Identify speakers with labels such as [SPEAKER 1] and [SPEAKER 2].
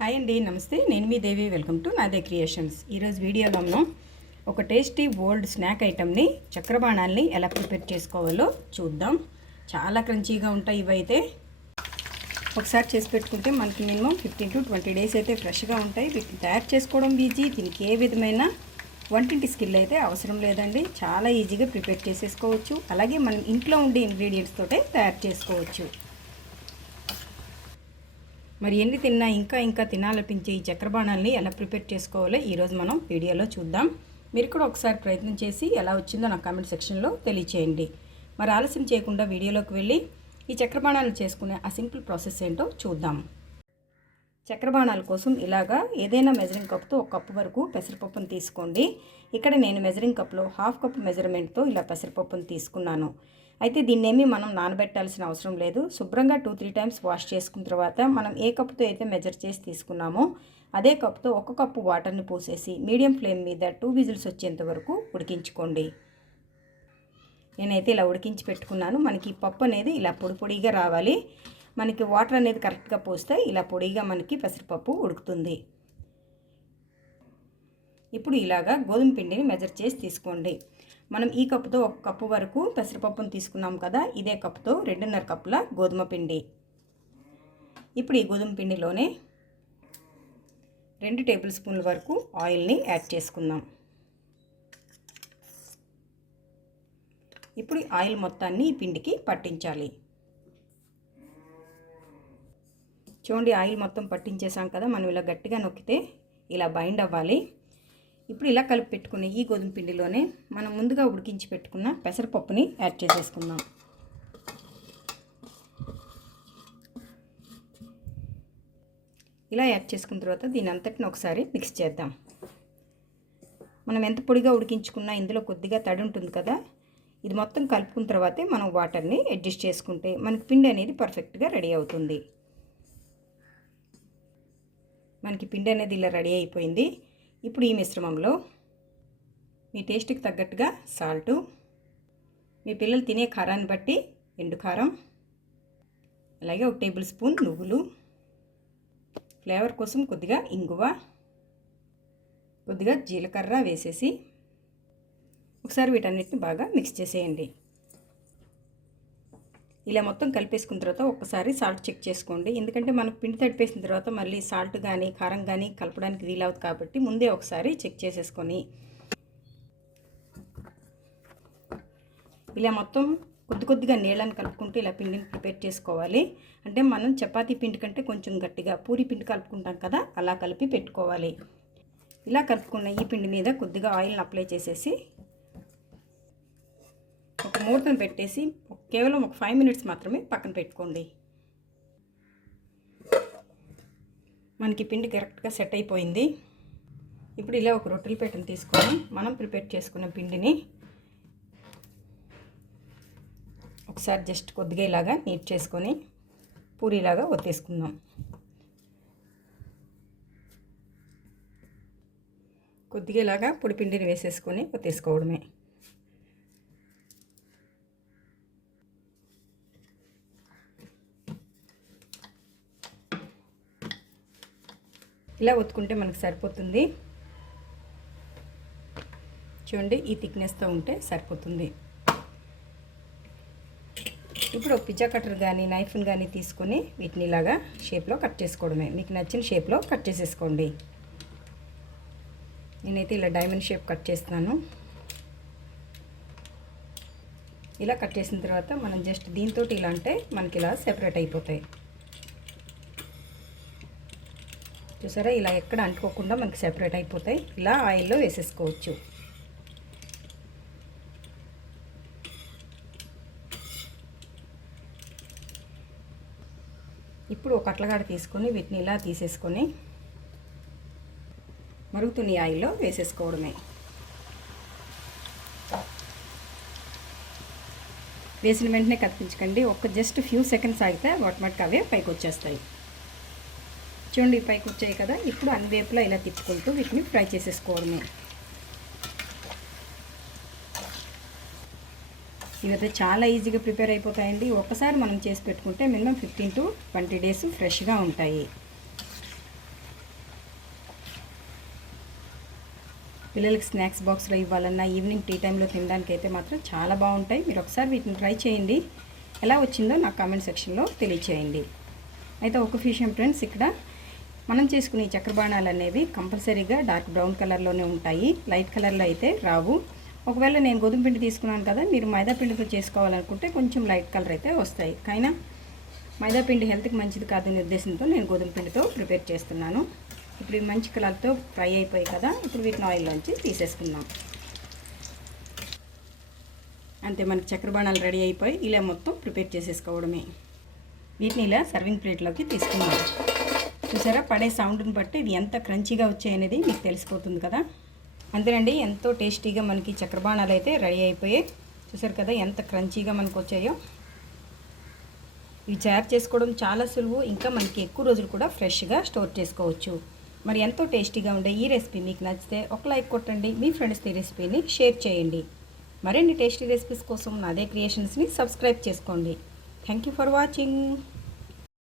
[SPEAKER 1] Hi అండి నమస్తే. నేను మీ Devi. Welcome to Nade creations. ఈరోజు వీడియోలో మనం ఒక టేస్టీ ఓల్డ్ స్నాక్ ఐటమ్ని చక్రబాణాల్ని ఎలా ప్రిపేర్ చేసుకోవాలో చూద్దాం. చాలా క్రంచీగా ఉంటాయి ఇవైతే ఒకసారి చేసి పెట్టుకుంటే మనకి minimum fifteen to twenty days అయితే ఫ్రెష్గా ఉంటాయి. వీటిని తయారు చేసుకోవడం ఈజీ. దీనికి ఏ విధమైన వంటింటి స్కిల్ అయితే అవసరం లేదండి. చాలా ఈజీగా ప్రిపేర్ చేసేసుకోవచ్చు. అలాగే మనం ఇంట్లో ఉండే ఇంగ్రీడియంట్స్ తోటే తయారు చేసుకోవచ్చు. మరి ఎన్ని తిన్నా ఇంకా ఇంకా తినాలనిపించే ఈ చక్రబాణాలని ఎలా ప్రిపేర్ చేసుకోవాలో ఈరోజు మనం వీడియోలో చూద్దాం. మీరు కూడా ఒకసారి ప్రయత్నం చేసి ఎలా వచ్చిందో నా కామెంట్ సెక్షన్లో తెలియచేయండి. మరి ఆలస్యం చేయకుండా వీడియోలోకి వెళ్ళి ఈ చక్రబాణాలు చేసుకునే ఆ సింపుల్ ప్రాసెస్ ఏంటో చూద్దాం. చక్రబాణాల కోసం ఇలాగా ఏదైనా మెజరింగ్ కప్తో ఒక కప్పు వరకు పెసరపప్పును తీసుకోండి. ఇక్కడ నేను మెజరింగ్ కప్లో హాఫ్ కప్ మెజర్మెంట్తో ఇలా పెసరపప్పును తీసుకున్నాను. అయితే దీన్నేమి మనం నానబెట్టాల్సిన అవసరం లేదు. శుభ్రంగా టూ త్రీ టైమ్స్ వాష్ చేసుకున్న తర్వాత మనం ఏ కప్పుతో అయితే మెజర్ చేసి తీసుకున్నామో అదే కప్తో ఒక కప్పు వాటర్ని పోసేసి మీడియం ఫ్లేమ్ మీద టూ విజిల్స్ వచ్చేంత వరకు ఉడికించుకోండి. నేనైతే ఇలా ఉడికించి పెట్టుకున్నాను. మనకి పప్పు అనేది ఇలా పొడి పొడిగా రావాలి. మనకి వాటర్ అనేది కరెక్ట్గా పోస్తే ఇలా పొడిగా మనకి పెసరపప్పు ఉడుకుతుంది. ఇప్పుడు ఇలాగా గోధుమ పిండిని మెజర్ చేసి తీసుకోండి. మనం ఈ కప్పుతో ఒక కప్పు వరకు పెసరపప్పును తీసుకున్నాం కదా ఇదే కప్పుతో రెండున్నర కప్పుల గోధుమ పిండి. ఇప్పుడు ఈ గోధుమ పిండిలోనే రెండు టేబుల్ స్పూన్ల వరకు ఆయిల్ని యాడ్ చేసుకుందాం. ఇప్పుడు ఆయిల్ మొత్తాన్ని ఈ పిండికి పట్టించాలి. చూడండి ఆయిల్ మొత్తం పట్టించేసాం కదా మనం ఇలా గట్టిగా నొక్కితే ఇలా బైండ్ అవ్వాలి. ఇప్పుడు ఇలా కలిపి పెట్టుకున్న ఈ గోధుమ పిండిలోనే మనం ముందుగా ఉడికించి పెట్టుకున్న పెసరపప్పుని యాడ్ చేసేసుకుందాం. ఇలా యాడ్ చేసుకున్న తర్వాత దీని అంతటిని ఒకసారి మిక్స్ చేద్దాం. మనం ఎంత పొడిగా ఉడికించుకున్నా ఇందులో కొద్దిగా తడి ఉంటుంది కదా ఇది మొత్తం కలుపుకున్న తర్వాతే మనం వాటర్ని అడ్జస్ట్ చేసుకుంటే మనకి పిండి అనేది పర్ఫెక్ట్గా రెడీ అవుతుంది. మనకి పిండి అనేది ఇలా రెడీ అయిపోయింది. ఇప్పుడు ఈ మిశ్రమంలో మీ టేస్ట్కి తగ్గట్టుగా సాల్టు. మీ పిల్లలు తినే కారాన్ని బట్టి ఎండు కారం అలాగే ఒక టేబుల్ స్పూన్ నువ్వులు ఫ్లేవర్ కోసం కొద్దిగా ఇంగువ కొద్దిగా జీలకర్ర వేసేసి ఒకసారి వీటన్నిటిని బాగా మిక్స్ చేసేయండి. ఇలా మొత్తం కలిపేసుకున్న తర్వాత ఒక్కసారి సాల్ట్ చెక్ చేసుకోండి. ఎందుకంటే మనం పిండి తడిపేసిన తర్వాత మళ్ళీ సాల్ట్ కానీ కారం కానీ కలపడానికి వీలవుతుంది కాబట్టి ముందే ఒకసారి చెక్ చేసేసుకొని. ఇలా మొత్తం కొద్ది కొద్దిగా నీళ్ళని కలుపుకుంటూ ఇలా పిండిని ప్రిపేర్ చేసుకోవాలి. అంటే మనం చపాతీ పిండి కంటే కొంచెం గట్టిగా పూరి పిండి కలుపుకుంటాం కదా అలా కలిపి పెట్టుకోవాలి. ఇలా కలుపుకున్న ఈ పిండి మీద కొద్దిగా ఆయిల్ని అప్లై చేసేసి ఒక మూతను పెట్టేసి కేవలం ఒక ఫైవ్ మినిట్స్ మాత్రమే పక్కన పెట్టుకోండి. మనకి పిండి కరెక్ట్గా సెట్ అయిపోయింది. ఇప్పుడు ఇలా ఒక రొట్టెల పేటను తీసుకొని మనం ప్రిపేర్ చేసుకున్న పిండిని ఒకసారి జస్ట్ కొద్దిగా ఇలాగా నీట్ చేసుకొని పూరిలాగా ఒత్తేసుకుందాం. కొద్దిగా ఇలాగా పొడి పిండిని వేసేసుకొని ఒత్తేసుకోవడమే. ఇలా ఒత్తుకుంటే మనకు సరిపోతుంది. చూడండి ఈ థిక్నెస్తో ఉంటే సరిపోతుంది. ఇప్పుడు ఒక పిజ్జా కటర్ కానీ నైఫ్ని కానీ తీసుకొని వీటిని ఇలాగా షేప్లో కట్ చేసుకోవడమే. మీకు నచ్చిన షేప్లో కట్ చేసేసుకోండి. నేనైతే ఇలా డైమండ్ షేప్ కట్ చేస్తున్నాను. ఇలా కట్ చేసిన తర్వాత మనం జస్ట్ దీంతో ఇలా అంటే మనకి ఇలా సెపరేట్ అయిపోతాయి. చూసారా? ఇలా ఎక్కడ అంటుకోకుండా మనకి సెపరేట్ అయిపోతాయి. ఇలా ఆయిల్లో వేసేసుకోవచ్చు. ఇప్పుడు ఒక అట్లగాడ తీసుకొని వీటిని ఇలా తీసేసుకొని మరుగుతున్న ఆయిల్లో వేసేసుకోవడమే. వేసిన వెంటనే కత్తించకండి ఒక జస్ట్ ఫ్యూ సెకండ్స్ ఆగితే వాటమాటికి అవే పైకి వచ్చేస్తాయి చూడండి పైకి వచ్చాయి కదా. ఇప్పుడు అన్ని వేపులా ఇలా తిప్పుకుంటూ వీటిని ఫ్రై చేసేసుకోవడమే. ఇవైతే చాలా ఈజీగా ప్రిపేర్ అయిపోతాయండి. ఒక్కసారి మనం చేసి పెట్టుకుంటే minimum fifteen to twenty days ఫ్రెష్గా ఉంటాయి. పిల్లలకి స్నాక్స్ బాక్స్లో ఇవ్వాలన్నా ఈవినింగ్ టీ టైంలో తినడానికి అయితే మాత్రం చాలా బాగుంటాయి. మీరు ఒకసారి వీటిని ట్రై చేయండి. ఎలా వచ్చిందో నాకు కామెంట్ సెక్షన్లో తెలియచేయండి. అయితే ఒక విషయం ఫ్రెండ్స్ ఇక్కడ మనం చేసుకునే ఈ చక్కెర బాణాలు అనేవి కంపల్సరీగా డార్క్ బ్రౌన్ కలర్లోనే ఉంటాయి. లైట్ కలర్లో అయితే రావు. ఒకవేళ నేను గోధుమ పిండి తీసుకున్నాను కదా మీరు మైదా పిండితో చేసుకోవాలనుకుంటే కొంచెం లైట్ కలర్ అయితే వస్తాయి. కానీ మైదా పిండి హెల్త్కి మంచిది కాదనే ఉద్దేశంతో నేను గోధుమ పిండితో ప్రిపేర్ చేస్తున్నాను. ఇప్పుడు మంచి కలర్తో ఫ్రై అయిపోయి కదా ఇప్పుడు వీటిని ఆయిల్లోంచి తీసేసుకుందాం. అంతే మనకి చక్కెర బాణాలు రెడీ అయిపోయి ఇలా మొత్తం ప్రిపేర్ చేసేసుకోవడమే. వీటిని ఇలా సర్వింగ్ ప్లేట్లోకి తీసుకున్నాం చూసారా? పడే సౌండ్ని బట్టి ఇది ఎంత క్రంచీగా వచ్చాయనేది మీకు తెలిసిపోతుంది కదా? అంతేనండి ఎంతో టేస్టీగా మనకి చక్రబాణాలు అయితే రెడీ అయిపోయాయి. చూసారు కదా ఎంత క్రంచీగా మనకు వచ్చాయో. ఇవి తయారు చేసుకోవడం చాలా సులువు ఇంకా మనకి ఎక్కువ రోజులు కూడా ఫ్రెష్గా స్టోర్ చేసుకోవచ్చు. మరి ఎంతో టేస్టీగా ఉండే ఈ రెసిపీ మీకు నచ్చితే ఒక లైక్ కొట్టండి మీ ఫ్రెండ్స్తో ఈ రెసిపీని షేర్ చేయండి. మరిన్ని టేస్టీ రెసిపీస్ కోసం నాదే క్రియేషన్స్ని సబ్స్క్రైబ్ చేసుకోండి. Thank you for watching.